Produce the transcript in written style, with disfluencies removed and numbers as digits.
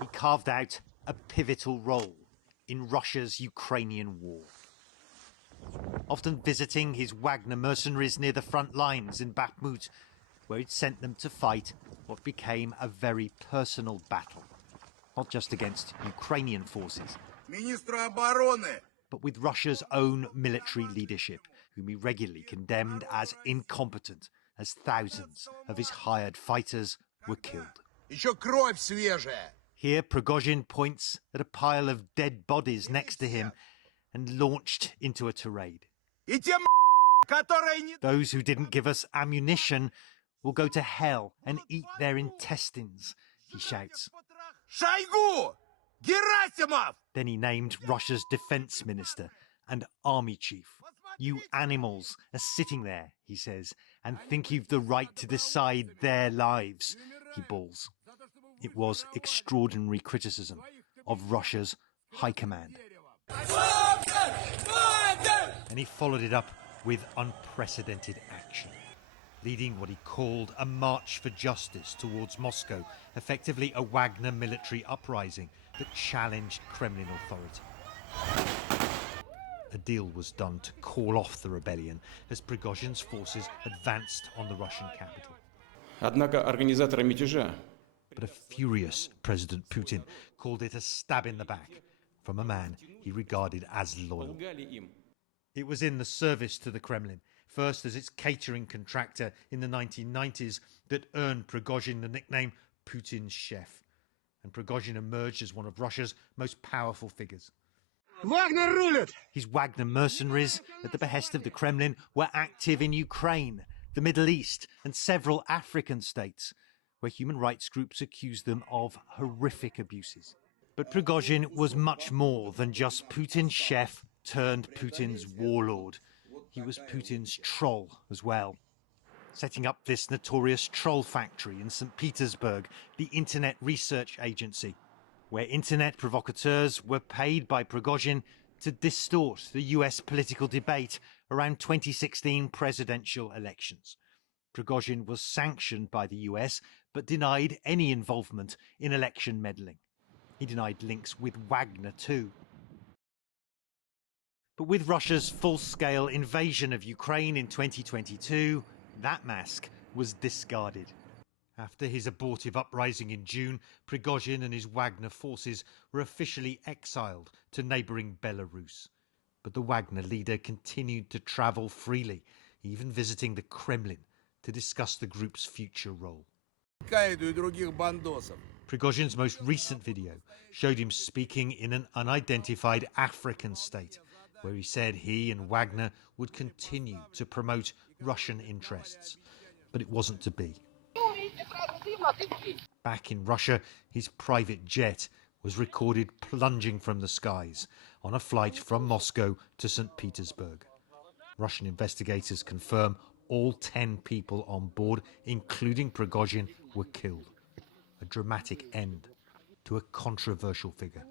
He carved out a pivotal role in Russia's Ukrainian war, often visiting his Wagner mercenaries near the front lines in Bakhmut, where he'd sent them to fight what became a very personal battle, not just against Ukrainian forces, but with Russia's own military leadership, whom he regularly condemned as incompetent, as thousands of his hired fighters were killed. Here, Prigozhin points at a pile of dead bodies next to him and launched into a tirade. Those who didn't give us ammunition will go to hell and eat their intestines, he shouts. Then he named Russia's defense minister and army chief. You animals are sitting there, he says, and think you've the right to decide their lives, he bawls. It was extraordinary criticism of Russia's high command. And he followed it up with unprecedented action, leading what he called a march for justice towards Moscow, effectively a Wagner military uprising that challenged Kremlin authority. A deal was done to call off the rebellion as Prigozhin's forces advanced on the Russian capital. But a furious President Putin called it a stab in the back from a man he regarded as loyal. It was in the service to the Kremlin, first as its catering contractor in the 1990s, that earned Prigozhin the nickname Putin's chef. And Prigozhin emerged as one of Russia's most powerful figures. Wagner ruled! His Wagner mercenaries, at the behest of the Kremlin, were active in Ukraine, the Middle East, and several African states, where human rights groups accused them of horrific abuses. But Prigozhin was much more than just Putin's chef turned Putin's warlord. He was Putin's troll as well, setting up this notorious troll factory in St. Petersburg, the Internet Research Agency, where internet provocateurs were paid by Prigozhin to distort the US political debate around 2016 presidential elections. Prigozhin was sanctioned by the US, but denied any involvement in election meddling. He denied links with Wagner too. But with Russia's full-scale invasion of Ukraine in 2022, that mask was discarded. After his abortive uprising in June, Prigozhin and his Wagner forces were officially exiled to neighbouring Belarus. But the Wagner leader continued to travel freely, even visiting the Kremlin to discuss the group's future role. Prigozhin's most recent video showed him speaking in an unidentified African state, where he said he and Wagner would continue to promote Russian interests. But it wasn't to be. Back in Russia, his private jet was recorded plunging from the skies on a flight from Moscow to St. Petersburg. Russian investigators confirm all 10 people on board, including Prigozhin, were killed. A dramatic end to a controversial figure.